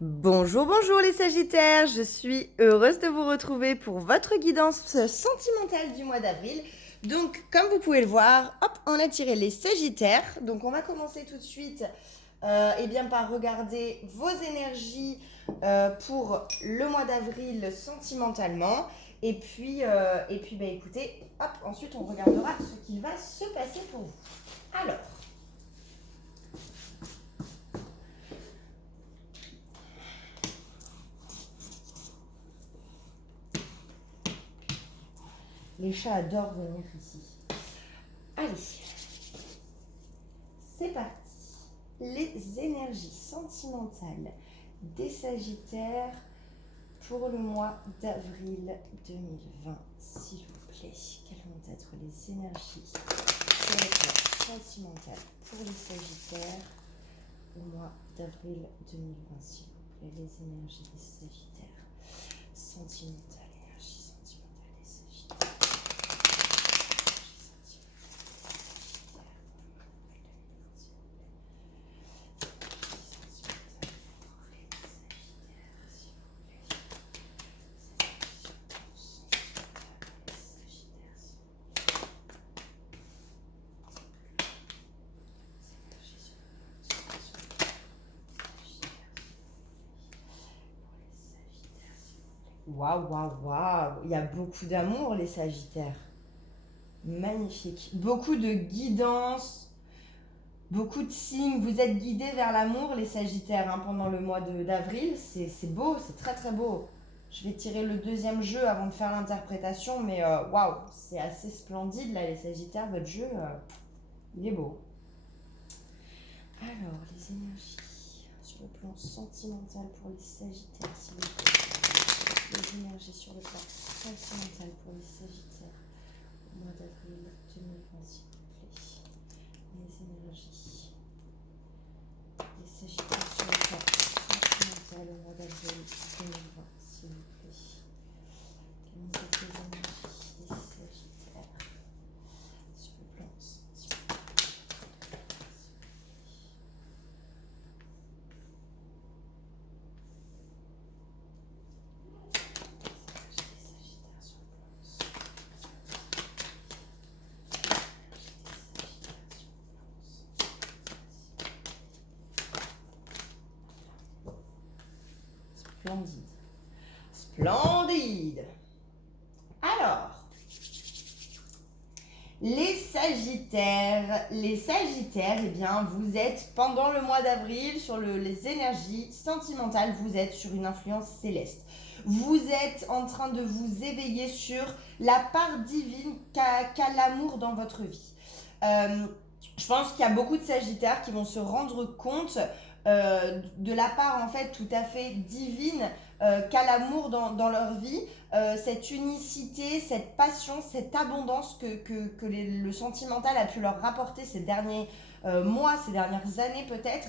Bonjour, bonjour les Sagittaires, je suis heureuse de vous retrouver pour votre guidance sentimentale du mois d'avril. Donc, comme vous pouvez le voir, hop, on a tiré les Sagittaires. Donc, on va commencer tout de suite par regarder vos énergies pour le mois d'avril sentimentalement. Écoutez, hop, ensuite on regardera ce qu'il va se passer pour vous. Alors, les chats adorent venir ici. Allez, c'est parti. Les énergies sentimentales des Sagittaires pour le mois d'avril 2020, s'il vous plaît. Quelles vont être les énergies sur le plan sentimental pour les Sagittaires au mois d'avril 2020, s'il vous plaît. Les énergies des Sagittaires sentimentales, énergie sentimentale des Sagittaires. Waouh, waouh, waouh. Il y a beaucoup d'amour, les Sagittaires. Magnifique. Beaucoup de guidance, beaucoup de signes. Vous êtes guidés vers l'amour, les Sagittaires, pendant le mois d'avril. C'est beau, c'est très très beau. Je vais tirer le deuxième jeu avant de faire l'interprétation, mais waouh, c'est assez splendide là, les Sagittaires. Votre jeu, il est beau. Alors, les énergies sur le plan sentimental pour les Sagittaires, s'il vous plaît. Les énergies sur le plan sentimental pour les Sagittaires au mois d'avril 2020, s'il vous plaît. Les énergies des Sagittaires sur le plan sentimental au mois d'avril 2020, s'il vous plaît. Quelles vont être les énergies des Sagittaires sur le plan sentimental? Splendide. Splendide. Alors, les Sagittaires, eh bien, vous êtes pendant le mois d'avril sur les énergies sentimentales, vous êtes sur une influence céleste. Vous êtes en train de vous éveiller sur la part divine qu'a l'amour dans votre vie. Je pense qu'il y a beaucoup de Sagittaires qui vont se rendre compte de la part en fait tout à fait divine qu'a l'amour dans leur vie, cette unicité, cette passion, cette abondance que le sentimental a pu leur rapporter ces derniers mois, ces dernières années peut-être.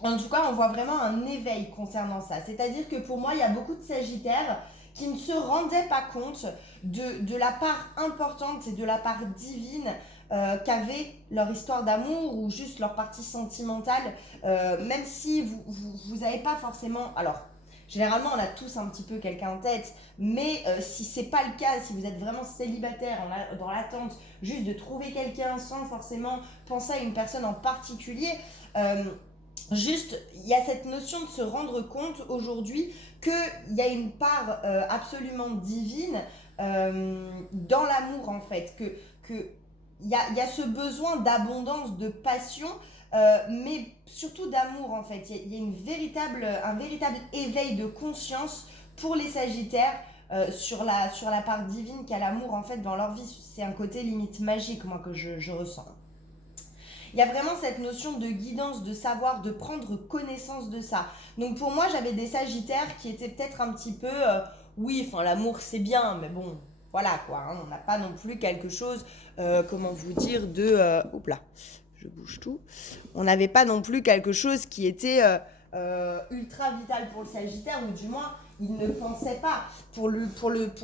En tout cas, on voit vraiment un éveil concernant ça. C'est-à-dire que pour moi, il y a beaucoup de Sagittaires qui ne se rendaient pas compte de la part importante et de la part divine qu'avait leur histoire d'amour ou juste leur partie sentimentale, même si vous n'avez pas forcément... Alors, généralement, on a tous un petit peu quelqu'un en tête, mais si c'est pas le cas, si vous êtes vraiment célibataire, dans l'attente juste de trouver quelqu'un sans forcément penser à une personne en particulier, juste, il y a cette notion de se rendre compte aujourd'hui qu'il y a une part absolument divine dans l'amour en fait, que y a ce besoin d'abondance, de passion, mais surtout d'amour en fait. Il y a un véritable éveil de conscience pour les Sagittaires sur la part divine qu'a l'amour en fait dans leur vie. C'est un côté limite magique moi que je ressens. Il y a vraiment cette notion de guidance, de savoir, de prendre connaissance de ça. Donc pour moi, j'avais des Sagittaires qui étaient peut-être un petit peu, oui, enfin l'amour c'est bien, mais bon, voilà quoi, on n'a pas non plus quelque chose, comment vous dire, oups là, je bouge tout. On n'avait pas non plus quelque chose qui était ultra vital pour le Sagittaire, ou du moins il ne pensait pas. Pour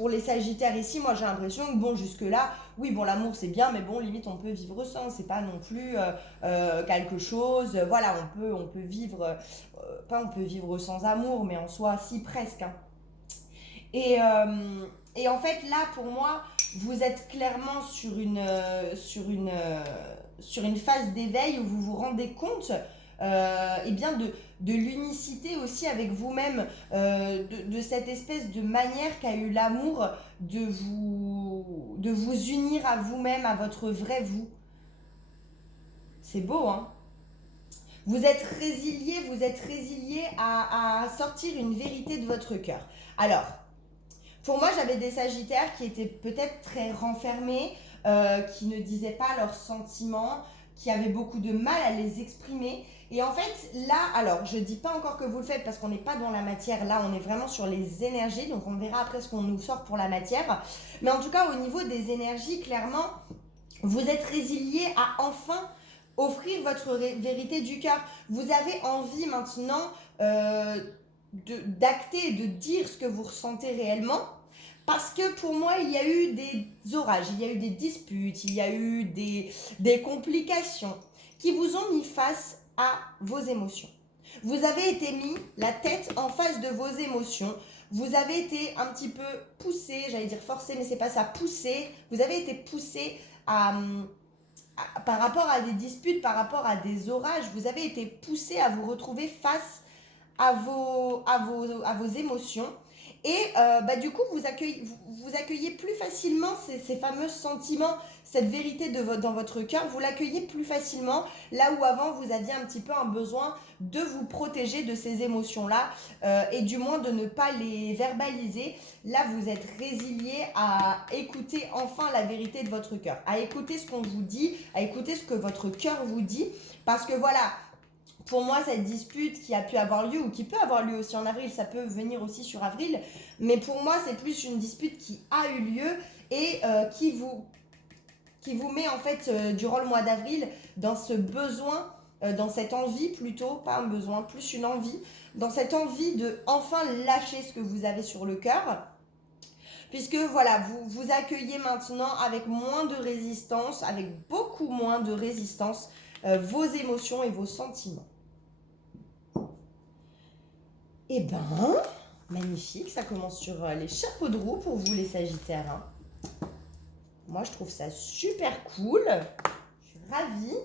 les Sagittaires ici, moi j'ai l'impression que bon, jusque-là, Oui, bon, l'amour c'est bien, mais bon, limite on peut vivre sans, c'est pas non plus quelque chose, voilà, on peut vivre, pas on peut vivre sans amour, mais en soi, si, presque, hein. Et, euh, et en fait, là, pour moi, vous êtes clairement sur une phase d'éveil où vous vous rendez compte eh bien de l'unicité aussi avec vous-même, de cette espèce de manière qu'a eu l'amour de vous unir à vous-même, à votre vrai vous. C'est beau, hein? Vous êtes résilié à sortir une vérité de votre cœur. Alors, pour moi, j'avais des sagittaires qui étaient peut-être très renfermés, qui ne disaient pas leurs sentiments, qui avaient beaucoup de mal à les exprimer. Et en fait, là, alors, je ne dis pas encore que vous le faites parce qu'on n'est pas dans la matière. Là, on est vraiment sur les énergies. Donc, on verra après ce qu'on nous sort pour la matière. Mais en tout cas, au niveau des énergies, clairement, vous êtes résilié à enfin offrir votre vérité du cœur. Vous avez envie maintenant d'acter, de dire ce que vous ressentez réellement. Parce que pour moi, il y a eu des orages, il y a eu des disputes, il y a eu des complications qui vous ont mis face à vos émotions. Vous avez été mis la tête en face de vos émotions. Vous avez été un petit peu poussé, j'allais dire forcé, mais c'est pas ça, poussé. Vous avez été poussé à, par rapport à des disputes, par rapport à des orages. Vous avez été poussé à vous retrouver face à vos émotions. Et du coup, vous accueillez plus facilement ces fameux sentiments, cette vérité dans votre cœur, vous l'accueillez plus facilement, là où avant, vous aviez un petit peu un besoin de vous protéger de ces émotions-là, et du moins de ne pas les verbaliser. Là, vous êtes résilié à écouter enfin la vérité de votre cœur, à écouter ce qu'on vous dit, à écouter ce que votre cœur vous dit, parce que voilà, pour moi, cette dispute qui a pu avoir lieu, ou qui peut avoir lieu aussi en avril, ça peut venir aussi sur avril, mais pour moi, c'est plus une dispute qui a eu lieu et qui vous met en fait, durant le mois d'avril, dans ce besoin, dans cette envie plutôt, pas un besoin, plus une envie, dans cette envie de enfin lâcher ce que vous avez sur le cœur, puisque voilà, vous accueillez maintenant avec moins de résistance, avec beaucoup moins de résistance, vos émotions et vos sentiments. Eh ben, magnifique, ça commence sur les chapeaux de roue pour vous les Sagittaires, hein. Moi, je trouve ça super cool, je suis ravie.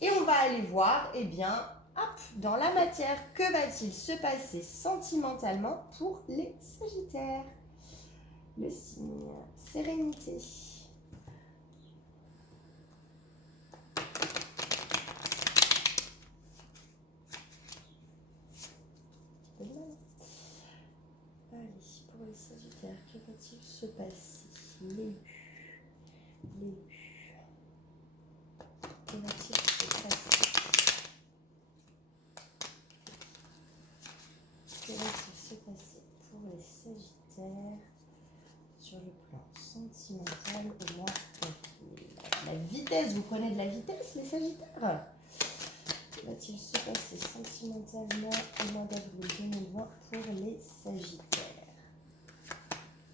Et on va aller voir, eh bien, hop, dans la matière, que va-t-il se passer sentimentalement pour les Sagittaires? Le signe sérénité. Allez, pour les Sagittaires, que va-t-il se passer? L'élu. Que va-t-il se passer? Que va-t-il se passer pour les Sagittaires sur le plan sentimental au mois d'avril? La vitesse, vous prenez de la vitesse les Sagittaires? Que va-t-il se passer sentimentalement au mois d'avril 2020 pour les Sagittaires?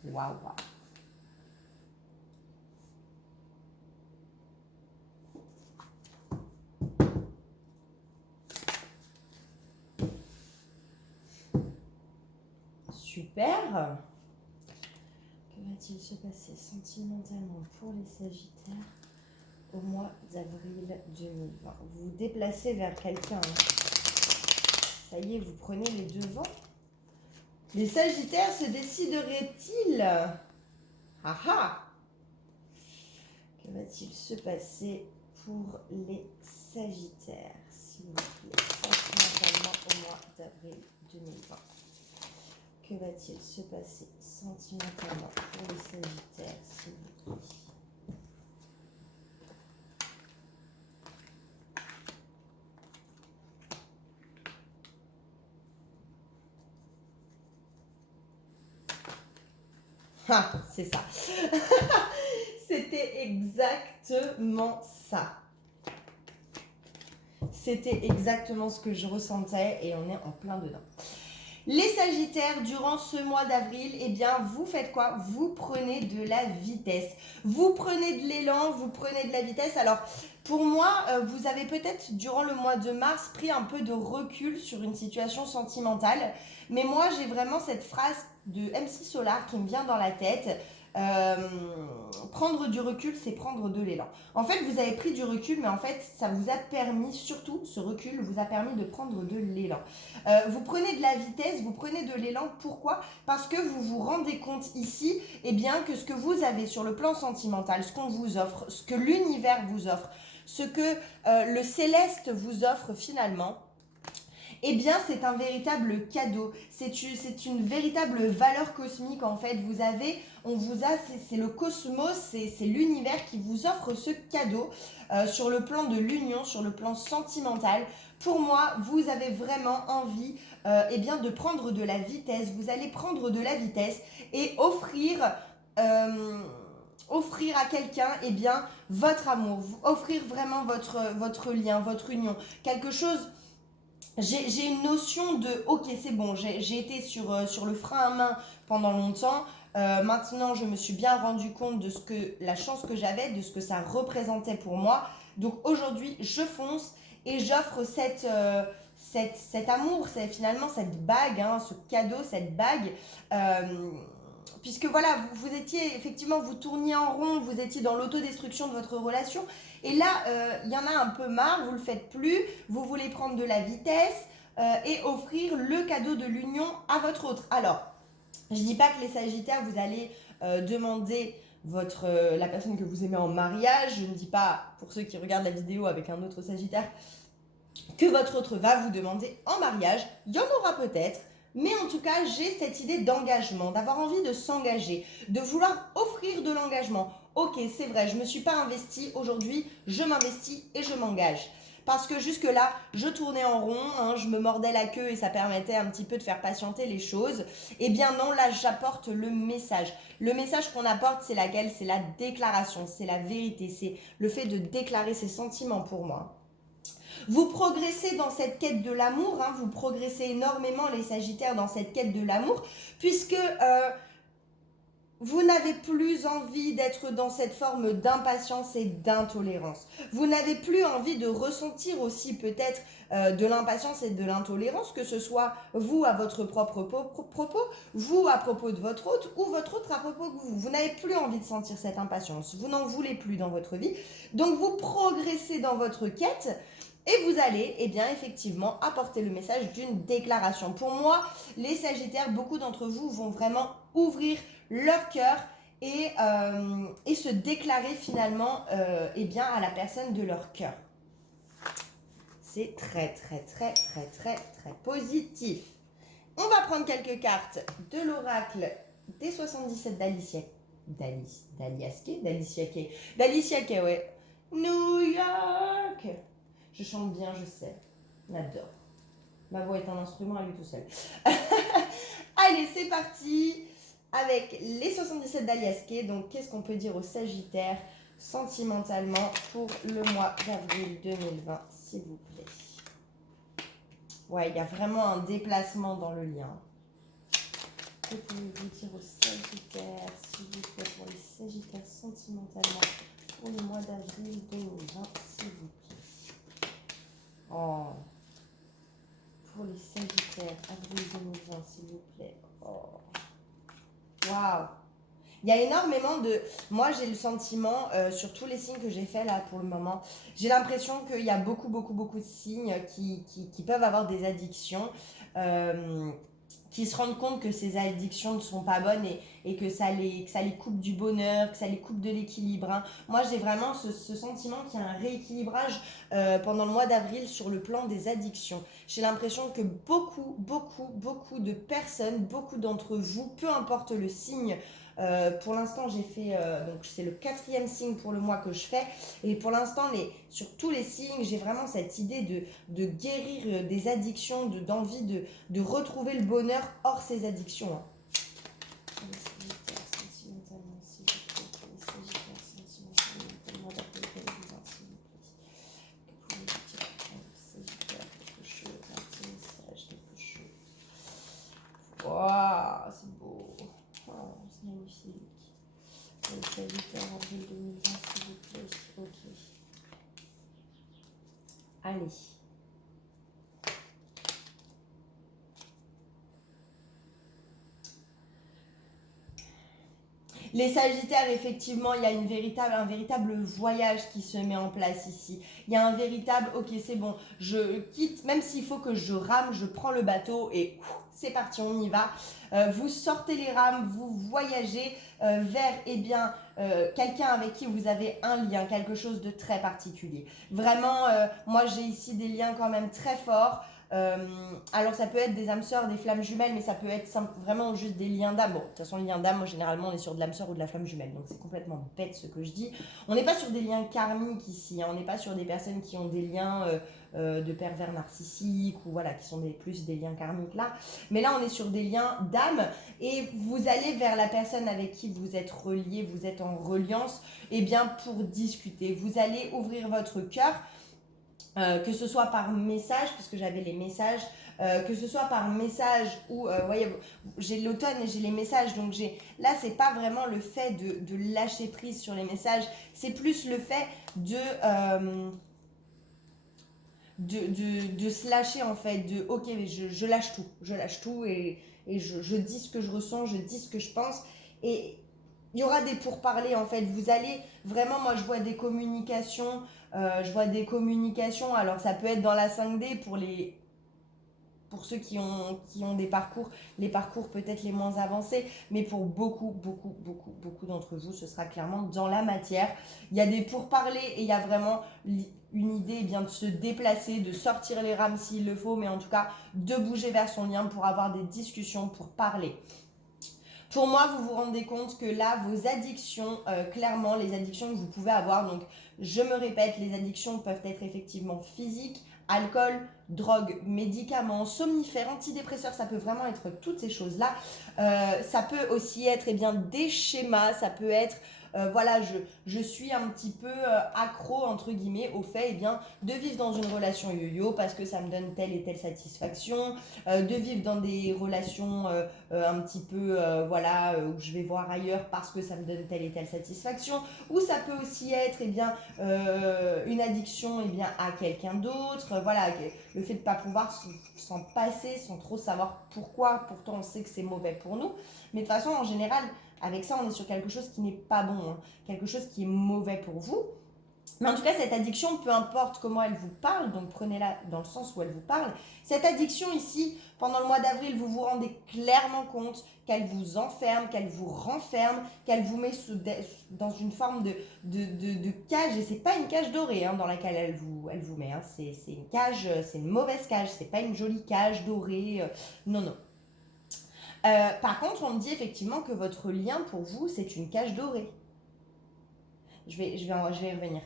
Waouh, waouh. Super. Que va-t-il se passer sentimentalement pour les Sagittaires au mois d'avril 2020? Vous vous déplacez vers quelqu'un, hein. Ça y est, vous prenez les devants. Les Sagittaires se décideraient-ils? Ah ah. Que va-t-il se passer pour les Sagittaires, s'il vous plaît, sentimentalement au mois d'avril 2020? Que va-t-il se passer sentimentalement pour les Sagittaires, s'il vous plaît? Ah, c'est ça. C'était exactement ça. C'était exactement ce que je ressentais et on est en plein dedans. Les Sagittaires, durant ce mois d'avril, eh bien, vous faites quoi? Vous prenez de la vitesse. Vous prenez de l'élan, vous prenez de la vitesse. Alors, pour moi, vous avez peut-être, durant le mois de mars, pris un peu de recul sur une situation sentimentale. Mais moi, j'ai vraiment cette phrase de MC Solar qui me vient dans la tête. Euh, Prendre du recul, c'est prendre de l'élan. En fait, vous avez pris du recul, mais en fait, ça vous a permis, surtout, ce recul vous a permis de prendre de l'élan. Vous prenez de la vitesse, vous prenez de l'élan. Pourquoi? Parce que vous vous rendez compte ici, eh bien, que ce que vous avez sur le plan sentimental, ce qu'on vous offre, ce que l'univers vous offre, ce que le céleste vous offre finalement, eh bien, c'est un véritable cadeau. C'est une véritable valeur cosmique en fait. C'est le cosmos, c'est l'univers qui vous offre ce cadeau sur le plan de l'union, sur le plan sentimental. Pour moi, vous avez vraiment envie eh bien, de prendre de la vitesse. Vous allez prendre de la vitesse et offrir à quelqu'un eh bien, votre amour, offrir vraiment votre lien, votre union. Quelque chose. J'ai une notion de ok, c'est bon, j'ai été sur le frein à main pendant longtemps. Maintenant, je me suis bien rendu compte de la chance que j'avais, de ce que ça représentait pour moi. Donc aujourd'hui, je fonce et j'offre cet amour, c'est finalement cette bague, hein, ce cadeau, cette bague. Euh, Puisque voilà, vous étiez effectivement, vous tourniez en rond, vous étiez dans l'autodestruction de votre relation. Et là, il y en a un peu marre, vous le faites plus, vous voulez prendre de la vitesse et offrir le cadeau de l'union à votre autre. Alors, je ne dis pas que les Sagittaires, vous allez demander la personne que vous aimez en mariage. Je ne dis pas, pour ceux qui regardent la vidéo avec un autre Sagittaire, que votre autre va vous demander en mariage. Il y en aura peut-être. Mais en tout cas, j'ai cette idée d'engagement, d'avoir envie de s'engager, de vouloir offrir de l'engagement. Ok, c'est vrai, je ne me suis pas investie aujourd'hui, je m'investis et je m'engage. Parce que jusque-là, je tournais en rond, hein, je me mordais la queue et ça permettait un petit peu de faire patienter les choses. Eh bien non, là, j'apporte le message. Le message qu'on apporte, c'est laquelle? C'est la déclaration, c'est la vérité, c'est le fait de déclarer ses sentiments pour moi. Vous progressez dans cette quête de l'amour, hein, vous progressez énormément les Sagittaires dans cette quête de l'amour, puisque vous n'avez plus envie d'être dans cette forme d'impatience et d'intolérance. Vous n'avez plus envie de ressentir aussi peut-être de l'impatience et de l'intolérance, que ce soit vous à votre propre propos, vous à propos de votre autre ou votre autre à propos de vous. Vous n'avez plus envie de sentir cette impatience, vous n'en voulez plus dans votre vie. Donc vous progressez dans votre quête. Et vous allez, eh bien, effectivement, apporter le message d'une déclaration. Pour moi, les Sagittaires, beaucoup d'entre vous vont vraiment ouvrir leur cœur et se déclarer finalement eh bien, à la personne de leur cœur. C'est très, très, très, très, très, très positif. On va prendre quelques cartes de l'oracle des 77 d'Alicia Kay, ouais. New York. Je chante bien, je sais. J'adore. Ma voix est un instrument à lui tout seul. Allez, c'est parti avec les 77 d'Alias Kay. Donc, qu'est-ce qu'on peut dire aux Sagittaires sentimentalement pour le mois d'avril 2020, s'il vous plaît? Ouais, il y a vraiment un déplacement dans le lien. Que pouvez-vous dire aux Sagittaires, s'il vous plaît, pour les Sagittaires sentimentalement pour le mois d'avril 2020, s'il vous plaît? Oh. Pour les Sagittaires, avril 2020, s'il vous plaît. Oh. Waouh! Il y a énormément de... Moi, j'ai le sentiment, sur tous les signes que j'ai fait là pour le moment, j'ai l'impression qu'il y a beaucoup, beaucoup, beaucoup de signes qui peuvent avoir des addictions, qui se rendent compte que ces addictions ne sont pas bonnes et que ça les coupe du bonheur, que ça les coupe de l'équilibre. Hein. Moi, j'ai vraiment ce sentiment qu'il y a un rééquilibrage pendant le mois d'avril sur le plan des addictions. J'ai l'impression que beaucoup, beaucoup, beaucoup de personnes, beaucoup d'entre vous, peu importe le signe, pour l'instant j'ai fait donc c'est le 4e signe pour le mois que je fais et pour l'instant sur tous les signes j'ai vraiment cette idée de guérir des addictions, d'envie de retrouver le bonheur hors ces addictions. Hein. c'est beau. Oh, c'est magnifique. Le Sagittaire, avril 2020, s'il vous plaît. Ok. Allez. Les Sagittaires, effectivement, il y a un véritable voyage qui se met en place ici. Il y a un véritable, ok, c'est bon, je quitte, même s'il faut que je rame, je prends le bateau et c'est parti, on y va. Vous sortez les rames, vous voyagez vers, eh bien, quelqu'un avec qui vous avez un lien, quelque chose de très particulier. Vraiment, moi j'ai ici des liens quand même très forts. Alors ça peut être des âmes sœurs, des flammes jumelles, mais ça peut être vraiment juste des liens d'âme. Bon, de toute façon, les liens d'âme, généralement, on est sur de l'âme sœur ou de la flamme jumelle, donc c'est complètement bête ce que je dis. On n'est pas sur des liens karmiques ici, hein. On n'est pas sur des personnes qui ont des liens de pervers narcissiques ou voilà, qui sont plus des liens karmiques là. Mais là, on est sur des liens d'âme et vous allez vers la personne avec qui vous êtes relié, vous êtes en reliance, et bien pour discuter. Vous allez ouvrir votre cœur. Que ce soit par message, puisque j'avais les messages, que ce soit par message ou, voyez, j'ai l'automne et j'ai les messages, donc là, c'est pas vraiment le fait de lâcher prise sur les messages, c'est plus le fait de se lâcher en fait, ok, je lâche tout et je dis ce que je ressens, je dis ce que je pense, et il y aura des pourparlers en fait, vous allez vraiment, moi je vois des communications, alors ça peut être dans la 5D pour ceux qui ont des parcours, les parcours peut-être les moins avancés, mais pour beaucoup d'entre vous, ce sera clairement dans la matière. Il y a des pourparlers et il y a vraiment une idée bien de se déplacer, de sortir les rames s'il le faut, mais en tout cas de bouger vers son lien pour avoir des discussions, pour parler. Pour moi, vous vous rendez compte que là, vos addictions, clairement, les addictions que vous pouvez avoir, donc je me répète, les addictions peuvent être effectivement physiques, alcool, drogue, médicaments, somnifères, antidépresseurs, ça peut vraiment être toutes ces choses-là. Ça peut aussi être des schémas, ça peut être voilà, je suis un petit peu accro, entre guillemets, au fait de vivre dans une relation yo-yo parce que ça me donne telle et telle satisfaction, de vivre dans des relations un petit peu, où je vais voir ailleurs parce que ça me donne telle et telle satisfaction, ou ça peut aussi être une addiction à quelqu'un d'autre, voilà, le fait de ne pas pouvoir s'en passer sans trop savoir pourquoi, pourtant on sait que c'est mauvais pour nous, mais de toute façon en général, avec ça on est sur quelque chose qui n'est pas bon, hein, quelque chose qui est mauvais pour vous. Mais en tout cas, cette addiction, peu importe comment elle vous parle, donc prenez-la dans le sens où elle vous parle, cette addiction ici, pendant le mois d'avril, vous vous rendez clairement compte qu'elle vous enferme, qu'elle vous renferme, qu'elle vous met dans une forme de cage, et c'est pas une cage dorée dans laquelle elle vous met, hein. C'est une cage, c'est une mauvaise cage, c'est pas une jolie cage dorée, non. Par contre, on me dit effectivement que votre lien pour vous, c'est une cage dorée. Je vais y revenir.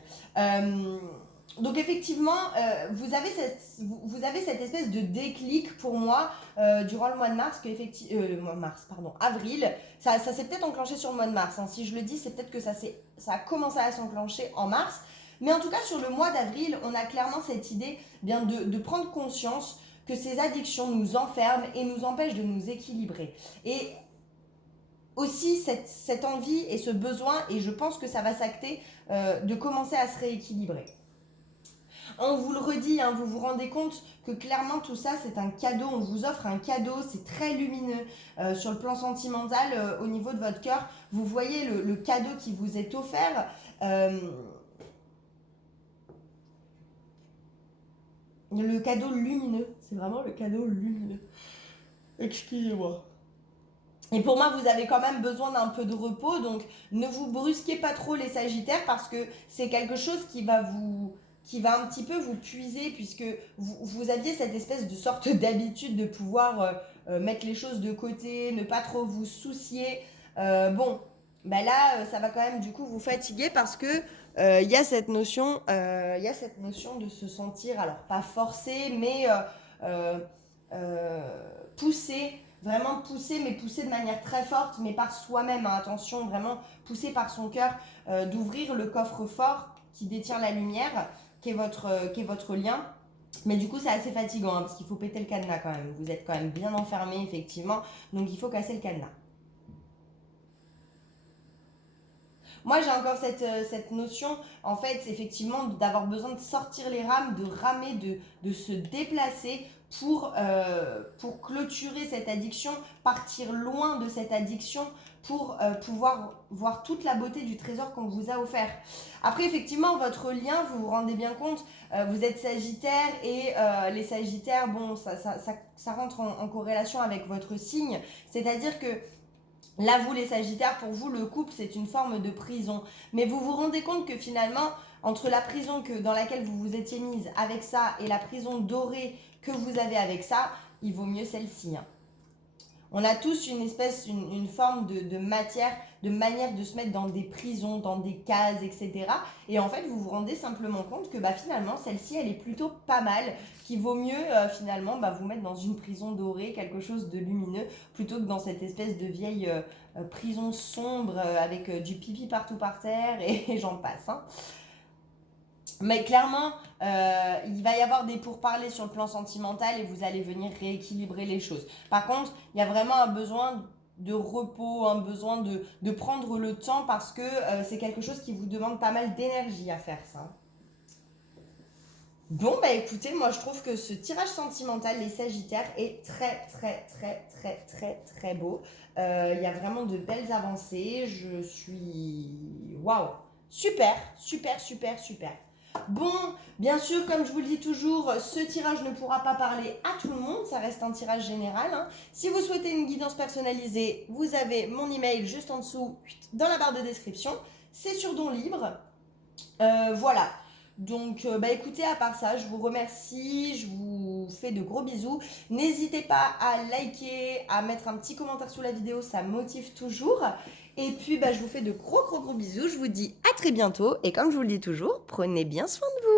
Donc effectivement, vous avez cette espèce de déclic pour moi durant le mois de mars, avril. Ça s'est peut-être enclenché sur le mois de mars, hein. Si je le dis, c'est peut-être que ça a commencé à s'enclencher en mars. Mais en tout cas, sur le mois d'avril, on a clairement cette idée de prendre conscience que ces addictions nous enferment et nous empêchent de nous équilibrer. Et aussi cette envie et ce besoin, et je pense que ça va s'acter, de commencer à se rééquilibrer. On vous le redit, hein, vous vous rendez compte que clairement tout ça c'est un cadeau, on vous offre un cadeau, c'est très lumineux sur le plan sentimental, au niveau de votre cœur, vous voyez le cadeau qui vous est offert. Le cadeau lumineux, c'est vraiment le cadeau lumineux. Excusez-moi. Et pour moi, vous avez quand même besoin d'un peu de repos, donc ne vous brusquez pas trop les Sagittaires parce que c'est quelque chose qui va un petit peu vous puiser, puisque vous aviez cette espèce de sorte d'habitude de pouvoir mettre les choses de côté, ne pas trop vous soucier. Là, ça va quand même du coup vous fatiguer parce que il y a cette notion de se sentir, alors pas forcé, mais poussé. Vraiment poussé, mais poussé de manière très forte, mais par soi-même, hein, attention, vraiment poussé par son cœur, d'ouvrir le coffre-fort qui détient la lumière, qui est votre lien, Mais du coup, c'est assez fatigant hein, parce qu'il faut péter le cadenas quand même. Vous êtes quand même bien enfermé, effectivement. Donc, il faut casser le cadenas. Moi, j'ai encore cette notion, en fait, effectivement, d'avoir besoin de sortir les rames, de ramer, de se déplacer pour clôturer cette addiction, partir loin de cette addiction pour pouvoir voir toute la beauté du trésor qu'on vous a offert. Après, effectivement, votre lien, vous vous rendez bien compte, vous êtes Sagittaire et les Sagittaires, bon, ça rentre en corrélation avec votre signe, c'est-à-dire que là, vous, les Sagittaires, pour vous, le couple, c'est une forme de prison. Mais vous vous rendez compte que finalement, entre la prison dans laquelle vous vous étiez mise avec ça et la prison dorée que vous avez avec ça, il vaut mieux celle-ci. Hein. On a tous une forme de matière, de manière de se mettre dans des prisons, dans des cases, etc. Et en fait, vous vous rendez simplement compte que finalement, celle-ci, elle est plutôt pas mal, qu'il vaut mieux finalement vous mettre dans une prison dorée, quelque chose de lumineux, plutôt que dans cette espèce de vieille prison sombre avec du pipi partout par terre et j'en passe. Hein. Mais clairement, il va y avoir des pourparlers sur le plan sentimental et vous allez venir rééquilibrer les choses. Par contre, il y a vraiment un besoin de repos, un besoin de prendre le temps parce que c'est quelque chose qui vous demande pas mal d'énergie à faire ça. Bon, écoutez, moi je trouve que ce tirage sentimental, les Sagittaires, est très, très, très, très, très, très beau. Il y a vraiment de belles avancées. Je suis... Waouh! Super, super, super, super. Bon, bien sûr, comme je vous le dis toujours, ce tirage ne pourra pas parler à tout le monde, ça reste un tirage général. Hein. Si vous souhaitez une guidance personnalisée, vous avez mon email juste en dessous, dans la barre de description. C'est sur Don Libre. Voilà. Donc, écoutez, à part ça, je vous remercie, je vous fais de gros bisous. N'hésitez pas à liker, à mettre un petit commentaire sous la vidéo, ça motive toujours. Et puis, je vous fais de gros bisous. Je vous dis à très bientôt. Et comme je vous le dis toujours, prenez bien soin de vous.